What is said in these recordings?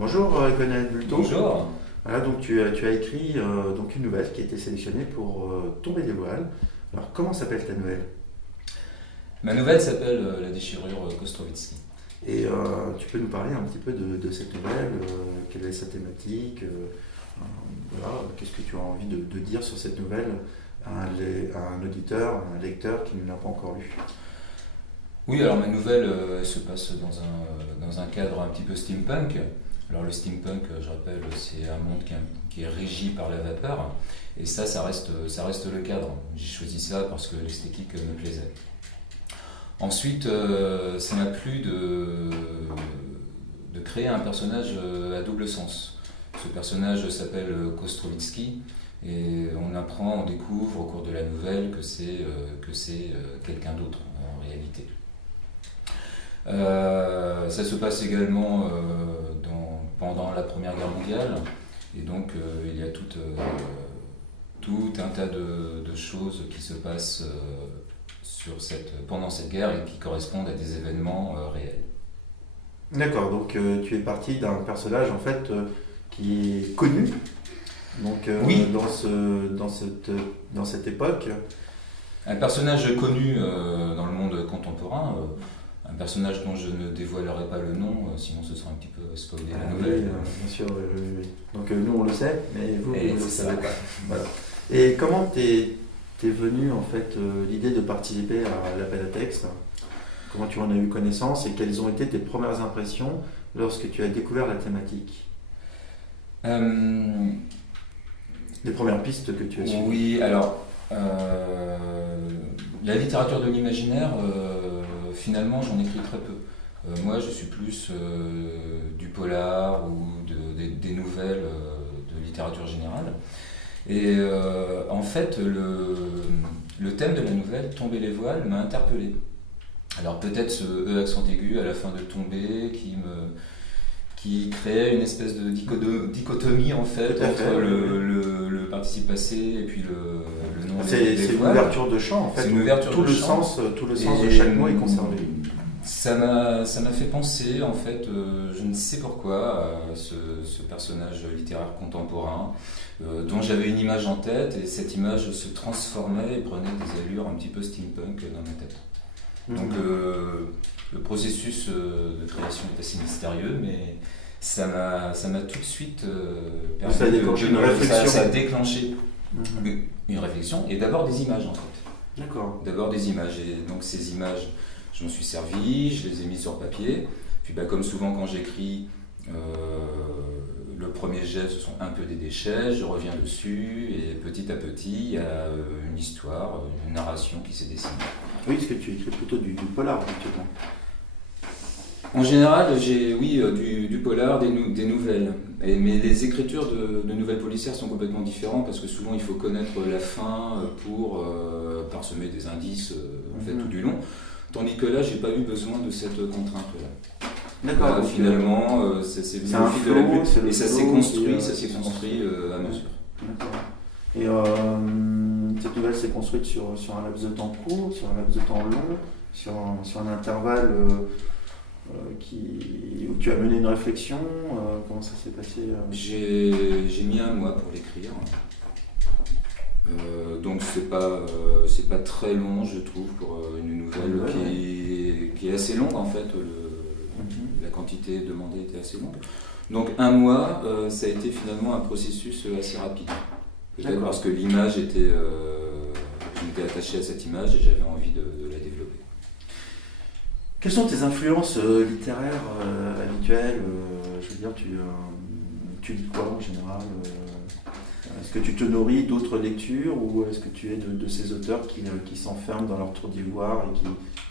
Bonjour Gonel Bulto. Bonjour. Voilà, donc tu as écrit donc une nouvelle qui a été sélectionnée pour Tomber les voiles. Alors comment s'appelle ta nouvelle? Ma nouvelle s'appelle La déchirure Kostrovitsky. Et tu peux nous parler un petit peu de cette nouvelle, quelle est sa thématique, voilà, qu'est-ce que tu as envie de dire sur cette nouvelle à un auditeur, à un lecteur qui ne l'a pas encore lu? Oui, alors ma nouvelle elle se passe dans un cadre un petit peu steampunk. Alors le steampunk, je rappelle, c'est un monde qui est régi par la vapeur. Et ça reste le cadre. J'ai choisi ça parce que l'esthétique me plaisait. Ensuite, ça m'a plu de créer un personnage à double sens. Ce personnage s'appelle Kostrovitsky et on découvre au cours de la nouvelle que c'est quelqu'un d'autre en réalité. Ça se passe également pendant la Première Guerre mondiale et donc il y a tout un tas de choses qui se passent pendant cette guerre et qui correspondent à des événements réels. D'accord, donc tu es parti d'un personnage en fait qui est connu donc, oui. dans cette époque. Un personnage connu dans le monde contemporain, un personnage dont je ne dévoilerai pas le nom, sinon ce sera un petit peu spoiler la nouvelle. Oui, bien sûr, oui. Donc nous on le sait, mais vous ne le savez ça. pas. Voilà. Et comment t'es venue en fait l'idée de participer à l'appel à texte? Comment tu en as eu connaissance et quelles ont été tes premières impressions lorsque tu as découvert la thématique? Les premières pistes que tu as suivies. Oui, alors la littérature de l'imaginaire, finalement j'en écris très peu. Moi je suis plus du polar ou des nouvelles de littérature générale. Et en fait le thème de la nouvelle, Tomber les voiles, m'a interpellé. Alors peut-être ce E accent aigu à la fin de Tomber qui créait une espèce de dichotomie en fait entre le participe passé et puis le nom des C'est une voiles. ouverture de champ en fait. C'est une ouverture tout de le champ. Tout le sens de chaque mot est conservé. Ça m'a fait penser en fait, je ne sais pourquoi, à ce personnage littéraire contemporain dont j'avais une image en tête et cette image se transformait et prenait des allures un petit peu steampunk dans ma tête. Donc le processus de création est assez mystérieux, mais ça m'a tout de suite permis ça a déclenché une réflexion. Ça a déclenché une réflexion et d'abord des images en fait. D'accord. D'abord des images et donc ces images, je m'en suis servi, je les ai mises sur papier. Puis comme souvent quand j'écris, le premier jet ce sont un peu des déchets, je reviens dessus et petit à petit il y a une histoire, une narration qui s'est dessinée. Oui, parce que tu écris plutôt du polar actuellement. En général, j'ai du polar, des nouvelles. Mais les écritures de nouvelles policières sont complètement différentes parce que souvent il faut connaître la fin pour parsemer des indices en fait, tout du long. Tandis que là, j'ai pas eu besoin de cette contrainte-là. D'accord. Finalement, c'est venu au fil de la bulle et ça s'est construit à mesure. D'accord. Et cette nouvelle s'est construite sur un laps de temps court, sur un laps de temps long, sur un intervalle où tu as mené une réflexion. Comment ça s'est passé? J'ai mis un mois pour l'écrire. Donc c'est pas très long, je trouve, pour une nouvelle qui est assez longue en fait. La quantité demandée était assez longue. Donc un mois, ça a été finalement un processus assez rapide. Peut-être parce que l'image était, je m'étais attaché à cette image et j'avais envie de la développer. Quelles sont tes influences littéraires habituelles? Je veux dire, tu lis quoi en général? Est-ce que tu te nourris d'autres lectures ou est-ce que tu es de ces auteurs qui s'enferment dans leur tour d'ivoire et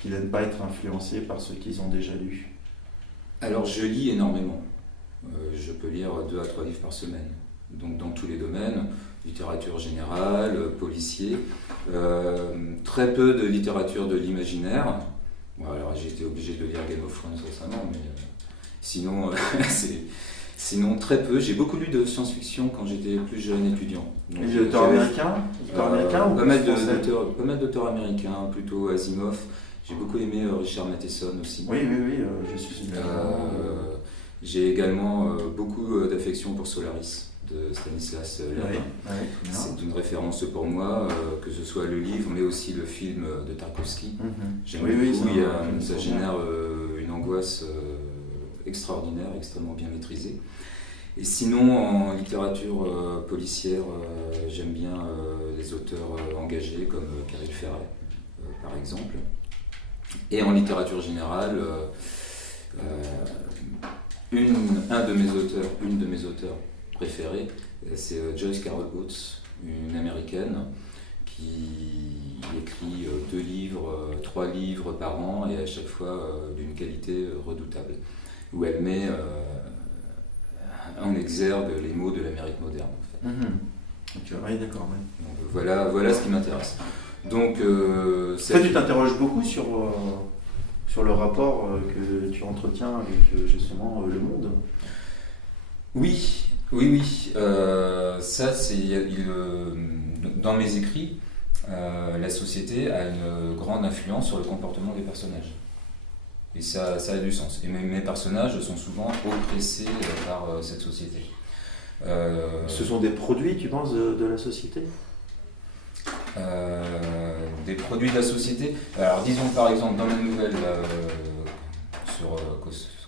qui n'aiment pas être influencés par ce qu'ils ont déjà lu? Alors je lis énormément. Je peux lire 2 à 3 livres par semaine. Donc dans tous les domaines, littérature générale, policier. Très peu de littérature de l'imaginaire. Bon, alors j'ai été obligé de lire Game of Thrones récemment, mais sinon sinon très peu. J'ai beaucoup lu de science-fiction quand j'étais plus jeune étudiant. Donc, et d'auteurs américains ou pas mal d'auteurs américains, plutôt Asimov. J'ai beaucoup aimé Richard Matheson aussi. Oui, je suis J'ai également beaucoup d'affection pour Solaris de Stanislas Lem. C'est une référence pour moi, que ce soit le livre, mais aussi le film de Tarkovsky. J'aime beaucoup, ça génère une angoisse extraordinaire, extrêmement bien maîtrisée. Et sinon, en littérature policière, j'aime bien les auteurs engagés comme Khalil Ferret, par exemple. Et en littérature générale, une de mes auteurs préférés, c'est Joyce Carol Oates, une américaine qui écrit 2 livres, 3 livres par an, et à chaque fois d'une qualité redoutable, où elle met en exergue les mots de l'Amérique moderne. En fait. Oui, d'accord. Ouais. Donc, voilà ce qui m'intéresse. Donc, tu t'interroges beaucoup sur le rapport que tu entretiens avec justement le monde. Oui. Ça, dans mes écrits, la société a une grande influence sur le comportement des personnages. Et ça a du sens. Et mes personnages sont souvent oppressés par cette société. Ce sont des produits, tu penses, de la société ? Des produits de la société. Alors disons par exemple dans la nouvelle sur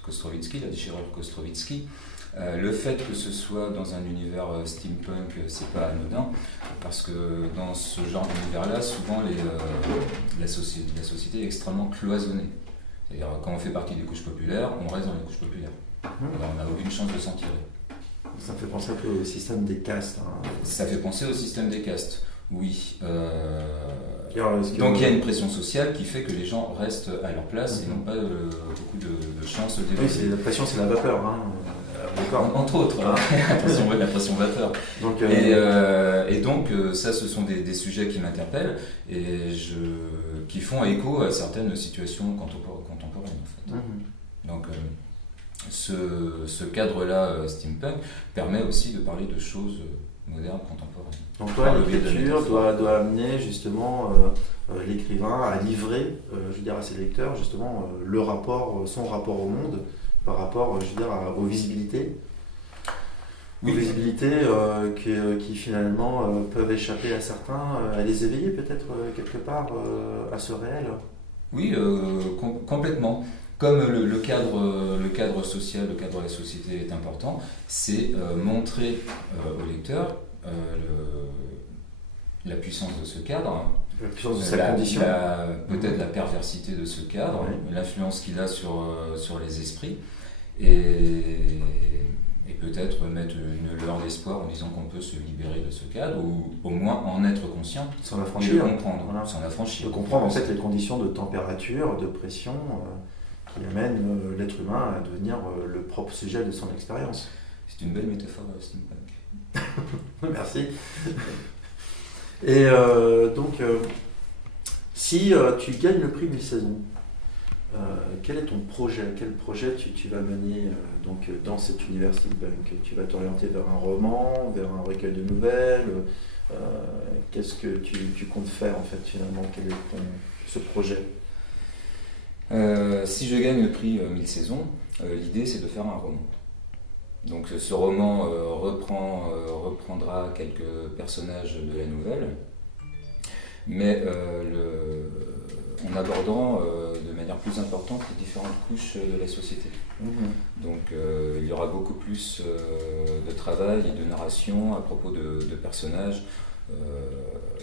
Kostrovitsky, la déchirure Kostrovitsky, le fait que ce soit dans un univers steampunk, c'est pas anodin, parce que dans ce genre d'univers-là, souvent la société est extrêmement cloisonnée. C'est-à-dire quand on fait partie des couches populaires, on reste dans les couches populaires. Alors, on n'a aucune chance de s'en tirer. Ça fait penser un peu au système des castes. Ça fait penser au système des castes. Oui. Donc il y a une pression sociale qui fait que les gens restent à leur place et n'ont pas beaucoup de chances d'évoluer. Oui, la pression, c'est la vapeur. Entre autres, la pression vapeur. Donc, et donc ça, ce sont des sujets qui m'interpellent et qui font écho à certaines situations contemporaines. En fait. Donc ce cadre-là, steampunk, permet aussi de parler de choses moderne, contemporaine. Donc toi, l'écriture doit amener justement l'écrivain à livrer, à ses lecteurs justement son rapport au monde par rapport, aux visibilités. Oui. Aux visibilités qui finalement peuvent échapper à certains, à les éveiller peut-être quelque part à ce réel. Oui, complètement. Comme le cadre social, le cadre de la société est important, c'est montrer au lecteur la puissance de ce cadre, la puissance de sa condition, peut-être la perversité de ce cadre, l'influence qu'il a sur les esprits, et peut-être mettre une lueur d'espoir en disant qu'on peut se libérer de ce cadre, ou au moins en être conscient, sans l'affranchir, et le comprendre, sans l'affranchir. De comprendre en fait les conditions de température, de pression qui amènent l'être humain à devenir le propre sujet de son expérience. C'est une belle métaphore steampunk. Merci. Et si tu gagnes le prix mi-saison, quel est ton projet ? Quel projet tu vas mener dans cet univers steampunk ? Tu vas t'orienter vers un roman, vers un recueil de nouvelles ? Qu'est-ce que tu comptes faire en fait finalement ? Quel est ce projet ? Si je gagne le prix 1000 saisons, l'idée c'est de faire un roman. Donc ce roman reprendra quelques personnages de la nouvelle, mais en abordant de manière plus importante les différentes couches de la société. Donc il y aura beaucoup plus de travail et de narration à propos de personnages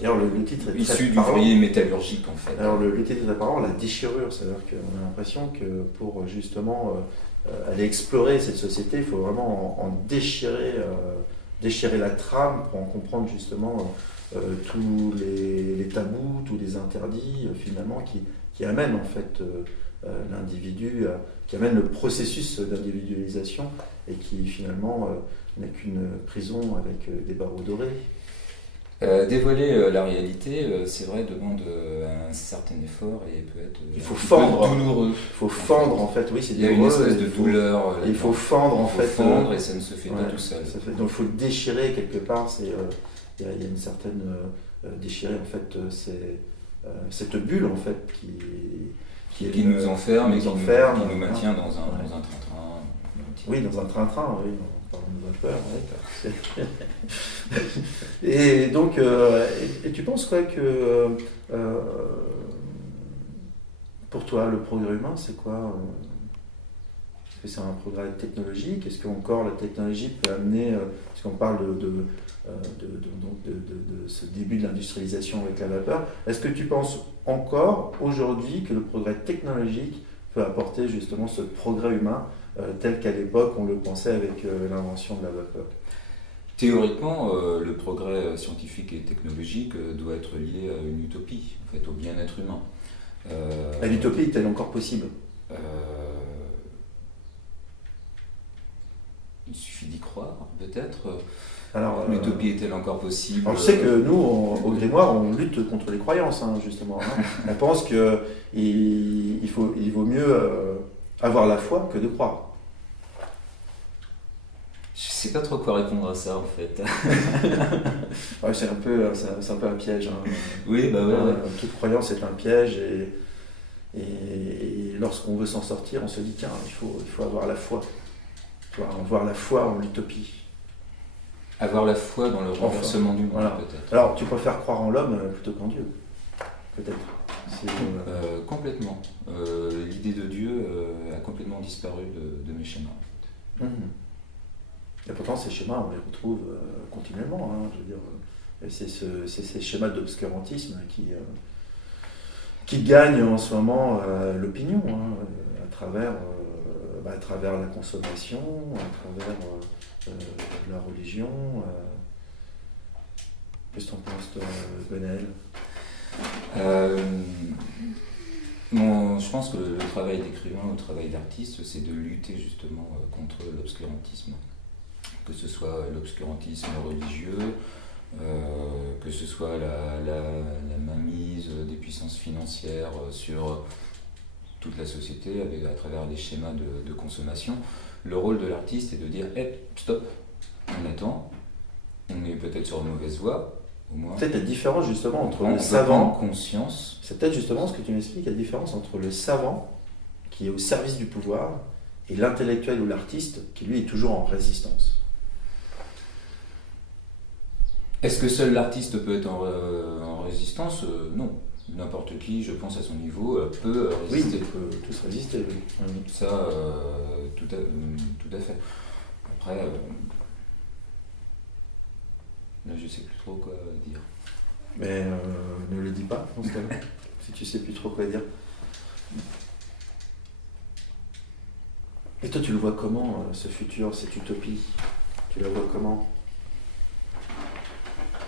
le titre est issus d'ouvriers métallurgiques en fait. Alors le titre est très parlant, la déchirure, c'est-à-dire qu'on a l'impression que pour justement aller explorer cette société, il faut vraiment en déchirer la trame pour en comprendre justement tous les tabous, tous les interdits finalement qui amènent en fait l'individu, qui amènent le processus d'individualisation et qui finalement n'est qu'une prison avec des barreaux dorés. Dévoiler la réalité, c'est vrai, demande un certain effort et peut être il faut fendre, douloureux. Il faut fendre en fait, oui, c'est il y a une espèce de douleur. Il faut fendre en fait. Fendre et ça ne se fait pas tout seul. Donc il faut déchirer quelque part. Il y a une certaine déchirer en fait cette bulle en fait qui nous enferme et qui nous maintient dans un train-train. Oui, dans un train-train, oui, en parlant de vapeur. Ouais, et donc, et tu penses quoi que pour toi, le progrès humain, c'est quoi Est-ce que c'est un progrès technologique? Est-ce qu'encore la technologie peut amener, parce qu'on parle de ce début de l'industrialisation avec la vapeur, est-ce que tu penses encore aujourd'hui que le progrès technologique peut apporter justement ce progrès humain tel qu'à l'époque on le pensait avec l'invention de la vapeur? Théoriquement, le progrès scientifique et technologique doit être lié à une utopie, en fait, au bien-être humain. L'utopie est-elle encore possible? Il suffit d'y croire, peut-être. Alors, l'utopie est-elle encore possible? Alors, je sais que nous, au Grimoire, on lutte contre les croyances, hein, justement. Hein. On pense qu'il vaut mieux avoir la foi que de croire. Je sais pas trop quoi répondre à ça, en fait. Ouais, c'est un peu un piège. Hein. Oui, bah ouais. Toute croyance est un piège et lorsqu'on veut s'en sortir, on se dit tiens, il faut avoir la foi. Avoir la foi en l'utopie. Avoir la foi dans le renversement du monde, voilà. Peut-être. Alors, tu préfères croire en l'homme plutôt qu'en Dieu, peut-être. Complètement. L'idée de Dieu a complètement disparu de mes schémas. Mmh. Et pourtant, ces schémas, on les retrouve continuellement. Hein, je veux dire, c'est ces schémas d'obscurantisme qui gagnent en ce moment l'opinion, hein, à travers la consommation, à travers la religion. Qu'est-ce que tu en penses, toi, Gwenaël? Je pense que le travail d'écrivain ou le travail d'artiste, c'est de lutter justement contre l'obscurantisme. Que ce soit l'obscurantisme religieux, que ce soit la mainmise des puissances financières sur toute la société à travers des schémas de consommation. Le rôle de l'artiste est de dire hey, stop, on attend, on est peut-être sur une mauvaise voie, au moins. Peut-être la différence justement entre le savant. Conscience. C'est peut-être justement ce que tu m'expliques, la différence entre le savant qui est au service du pouvoir et l'intellectuel ou l'artiste qui lui est toujours en résistance. Est-ce que seul l'artiste peut être en résistance? Non. N'importe qui, je pense à son niveau, peut résister. Oui, on peut tous résister, oui. Ça, tout à fait. Après, là je sais plus trop quoi dire. Mais ne le dis pas, dans ce cas-là, si tu sais plus trop quoi dire. Et toi, tu le vois comment, ce futur, cette utopie? Tu la vois comment?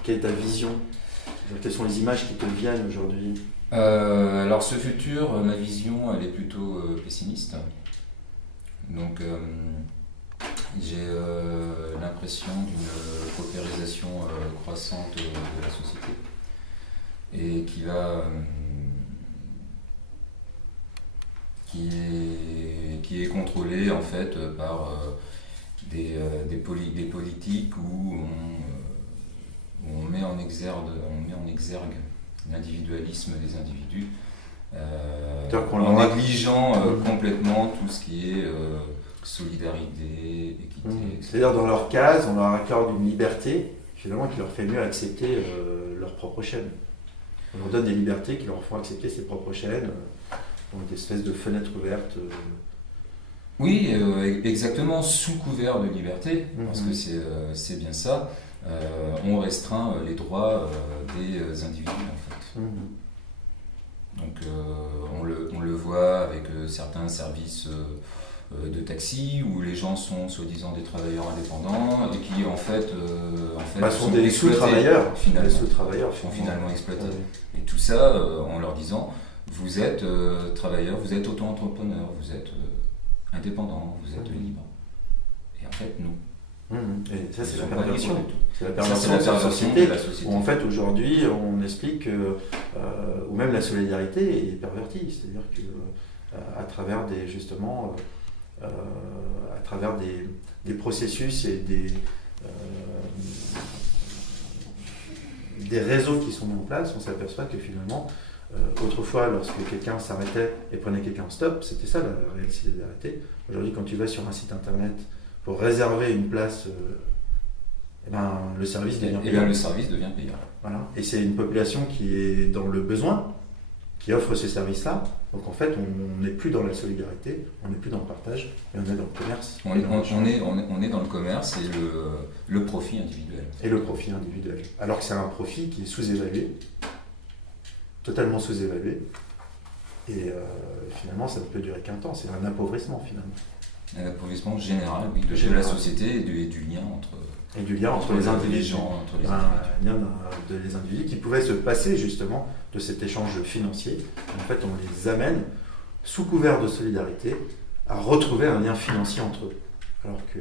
Quelle est ta vision? Quelles sont les images qui te viennent aujourd'hui? Alors ce futur, ma vision, elle est plutôt pessimiste. Donc j'ai l'impression d'une paupérisation croissante de la société et qui est contrôlée en fait par des politiques où on met en exergue l'individualisme des individus, en négligeant complètement tout ce qui est solidarité, équité, etc. C'est-à-dire dans leur case, on leur accorde une liberté finalement qui leur fait mieux accepter leur propre chaîne. On leur donne des libertés qui leur font accepter ses propres chaînes, donc des espèces de fenêtres ouvertes. Oui, exactement, sous couvert de liberté, parce que c'est bien ça. On restreint les droits des individus en fait. Donc on le voit avec certains services de taxi où les gens sont soi-disant des travailleurs indépendants et qui en fait sont des sous-travailleurs. Finalement, les sous-travailleurs sont finalement exploités. Et tout ça en leur disant vous êtes travailleur, vous êtes auto-entrepreneur, vous êtes indépendant, vous êtes libre. Et en fait non. Et ça, c'est la perversion. C'est la perversion de la société. Où en fait, aujourd'hui, on explique que, ou même la solidarité est pervertie. C'est-à-dire que, à travers des processus et des réseaux qui sont mis en place, on s'aperçoit que finalement, Autrefois, lorsque quelqu'un s'arrêtait et prenait quelqu'un en stop, c'était ça la réelle solidarité. Aujourd'hui, quand tu vas sur un site internet pour réserver une place, le service devient payant. Le service devient payant. Voilà. Et c'est une population qui est dans le besoin, qui offre ces services-là. Donc en fait, on n'est plus dans la solidarité, on n'est plus dans le partage, mais on est dans le commerce. On est dans le commerce et le profit individuel. Et le profit individuel. Alors que c'est un profit qui est sous-évalué, totalement sous-évalué. Et finalement, ça ne peut durer qu'un temps. C'est un appauvrissement finalement. Un appauvrissement général, oui, de la société et du lien entre... Et du lien entre les individus. Les gens, entre les un lien des individus qui pouvaient se passer justement de cet échange financier. En fait, on les amène, sous couvert de solidarité, à retrouver un lien financier entre eux. Alors que...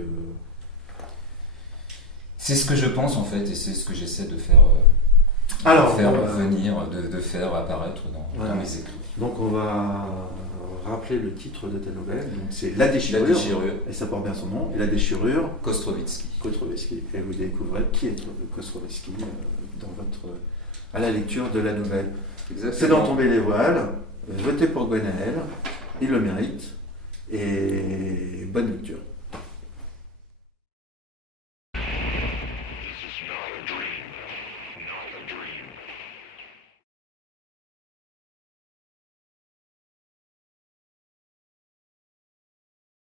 C'est ce que je pense en fait, et c'est ce que j'essaie de faire, venir, de faire apparaître dans mes écrits. Donc on va rappeler le titre de ta nouvelle, donc c'est La déchirure, et ça porte bien son nom, et La déchirure, Kostrovitsky. Et vous découvrez qui est Kostrovitsky à la lecture de la nouvelle. Exactement. C'est dans Tomber les voiles, votez pour Gwenaël, il le mérite, et bonne lecture.